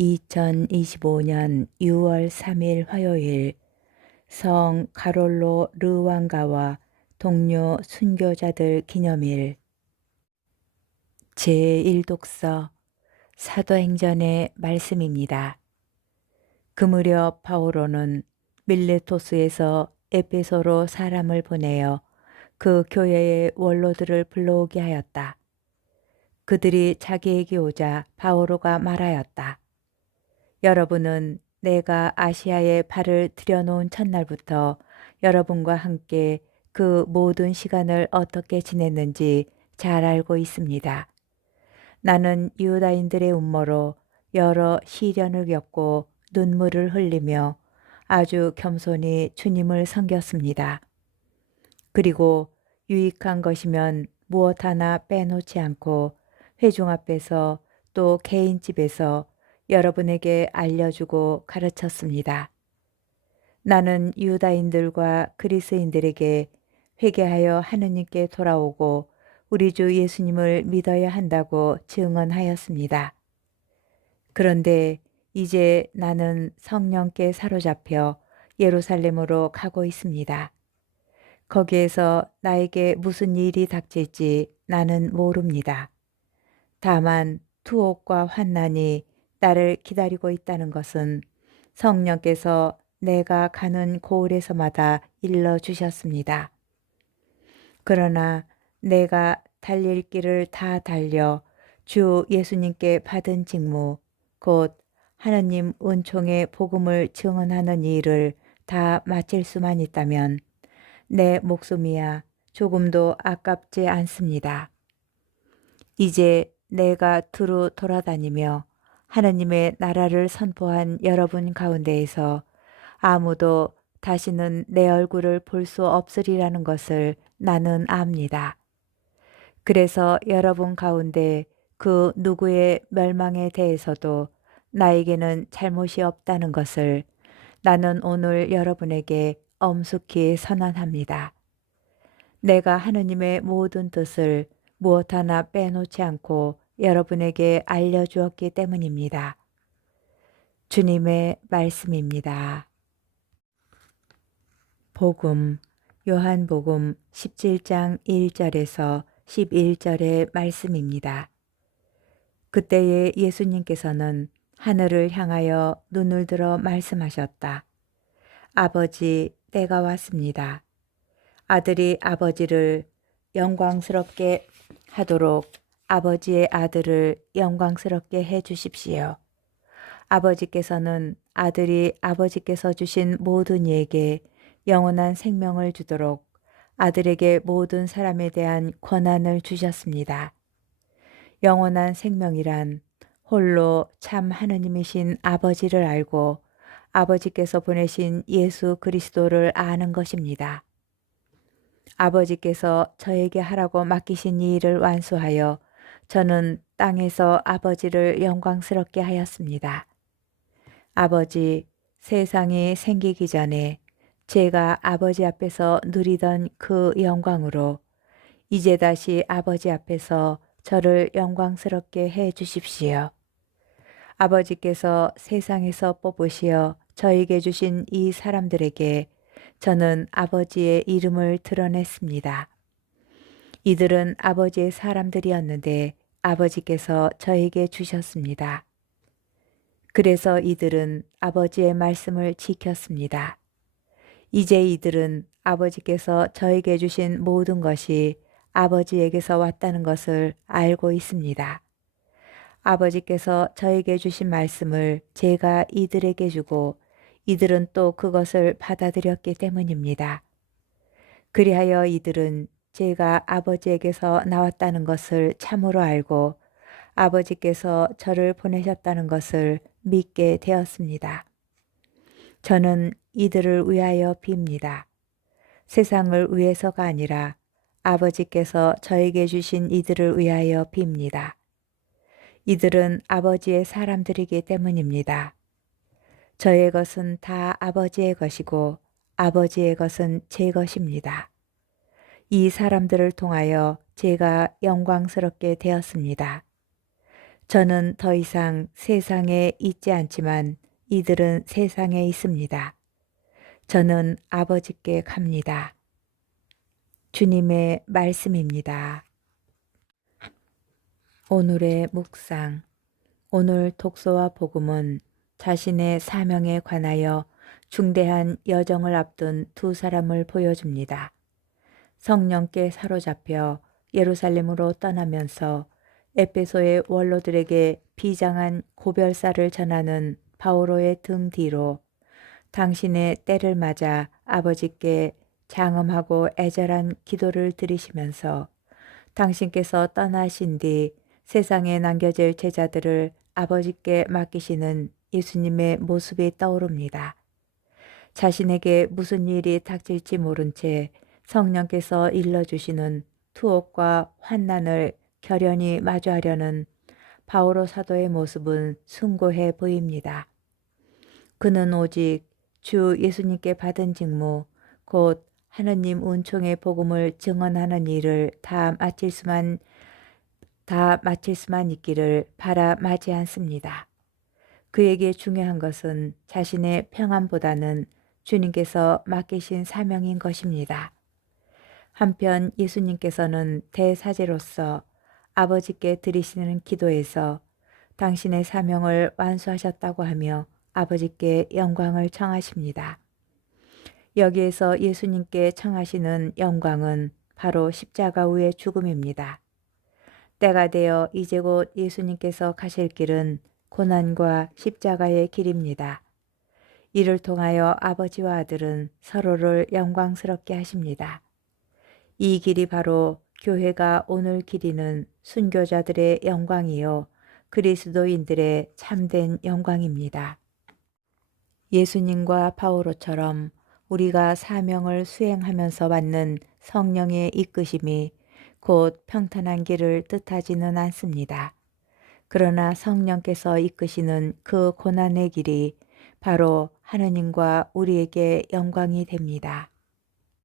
2025년 6월 3일 화요일 성 가롤로 르왕가와 동료 순교자들 기념일 제1독서 사도행전의 말씀입니다. 그 무렵 바오로는 밀레토스에서 에베소로 사람을 보내어 그 교회의 원로들을 불러오게 하였다. 그들이 자기에게 오자 바오로가 말하였다. 여러분은 내가 아시아에 발을 들여놓은 첫날부터 여러분과 함께 그 모든 시간을 어떻게 지냈는지 잘 알고 있습니다. 나는 유다인들의 음모로 여러 시련을 겪고 눈물을 흘리며 아주 겸손히 주님을 섬겼습니다. 그리고 유익한 것이면 무엇 하나 빼놓지 않고 회중 앞에서 또 개인 집에서 여러분에게 알려주고 가르쳤습니다. 나는 유다인들과 그리스인들에게 회개하여 하느님께 돌아오고 우리 주 예수님을 믿어야 한다고 증언하였습니다. 그런데 이제 나는 성령께 사로잡혀 예루살렘으로 가고 있습니다. 거기에서 나에게 무슨 일이 닥칠지 나는 모릅니다. 다만 투옥과 환난이 나를 기다리고 있다는 것은 성령께서 내가 가는 고을에서마다 일러주셨습니다. 그러나 내가 달릴 길을 다 달려 주 예수님께 받은 직무, 곧 하느님 은총의 복음을 증언하는 일을 다 마칠 수만 있다면 내 목숨이야 조금도 아깝지 않습니다. 이제 내가 두루 돌아다니며 하느님의 나라를 선포한 여러분 가운데에서 아무도 다시는 내 얼굴을 볼 수 없으리라는 것을 나는 압니다. 그래서 여러분 가운데 그 누구의 멸망에 대해서도 나에게는 잘못이 없다는 것을 나는 오늘 여러분에게 엄숙히 선언합니다. 내가 하느님의 모든 뜻을 무엇 하나 빼놓지 않고 여러분에게 알려주었기 때문입니다. 주님의 말씀입니다. 복음, 요한복음 17장 1절에서 11절의 말씀입니다. 그때에 예수님께서는 하늘을 향하여 눈을 들어 말씀하셨다. 아버지, 때가 왔습니다. 아들이 아버지를 영광스럽게 하도록 아버지의 아들을 영광스럽게 해 주십시오. 아버지께서는 아들이 아버지께서 주신 모든 이에게 영원한 생명을 주도록 아들에게 모든 사람에 대한 권한을 주셨습니다. 영원한 생명이란 홀로 참 하느님이신 아버지를 알고 아버지께서 보내신 예수 그리스도를 아는 것입니다. 아버지께서 저에게 하라고 맡기신 이 일을 완수하여 저는 땅에서 아버지를 영광스럽게 하였습니다. 아버지, 세상이 생기기 전에 제가 아버지 앞에서 누리던 그 영광으로 이제 다시 아버지 앞에서 저를 영광스럽게 해 주십시오. 아버지께서 세상에서 뽑으시어 저에게 주신 이 사람들에게 저는 아버지의 이름을 드러냈습니다. 이들은 아버지의 사람들이었는데 아버지께서 저에게 주셨습니다. 그래서 이들은 아버지의 말씀을 지켰습니다. 이제 이들은 아버지께서 저에게 주신 모든 것이 아버지에게서 왔다는 것을 알고 있습니다. 아버지께서 저에게 주신 말씀을 제가 이들에게 주고 이들은 또 그것을 받아들였기 때문입니다. 그리하여 이들은 제가 아버지에게서 나왔다는 것을 참으로 알고 아버지께서 저를 보내셨다는 것을 믿게 되었습니다. 저는 이들을 위하여 빕니다. 세상을 위해서가 아니라 아버지께서 저에게 주신 이들을 위하여 빕니다. 이들은 아버지의 사람들이기 때문입니다. 저의 것은 다 아버지의 것이고 아버지의 것은 제 것입니다. 이 사람들을 통하여 제가 영광스럽게 되었습니다. 저는 더 이상 세상에 있지 않지만 이들은 세상에 있습니다. 저는 아버지께 갑니다. 주님의 말씀입니다. 오늘의 묵상. 오늘 독서와 복음은 자신의 사명에 관하여 중대한 여정을 앞둔 두 사람을 보여줍니다. 성령께 사로잡혀 예루살렘으로 떠나면서 에베소의 원로들에게 비장한 고별사를 전하는 바오로의 등 뒤로 당신의 때를 맞아 아버지께 장엄하고 애절한 기도를 드리시면서 당신께서 떠나신 뒤 세상에 남겨질 제자들을 아버지께 맡기시는 예수님의 모습이 떠오릅니다. 자신에게 무슨 일이 닥칠지 모른 채 성령께서 일러주시는 투옥과 환난을 결연히 마주하려는 바오로 사도의 모습은 숭고해 보입니다. 그는 오직 주 예수님께 받은 직무, 곧 하느님 은총의 복음을 증언하는 일을 다 마칠 수만 있기를 바라 마지 않습니다. 그에게 중요한 것은 자신의 평안보다는 주님께서 맡기신 사명인 것입니다. 한편 예수님께서는 대사제로서 아버지께 드리시는 기도에서 당신의 사명을 완수하셨다고 하며 아버지께 영광을 청하십니다. 여기에서 예수님께 청하시는 영광은 바로 십자가 위의 죽음입니다. 때가 되어 이제 곧 예수님께서 가실 길은 고난과 십자가의 길입니다. 이를 통하여 아버지와 아들은 서로를 영광스럽게 하십니다. 이 길이 바로 교회가 오늘 기리는 순교자들의 영광이요 그리스도인들의 참된 영광입니다. 예수님과 바오로처럼 우리가 사명을 수행하면서 받는 성령의 이끄심이 곧 평탄한 길을 뜻하지는 않습니다. 그러나 성령께서 이끄시는 그 고난의 길이 바로 하느님과 우리에게 영광이 됩니다.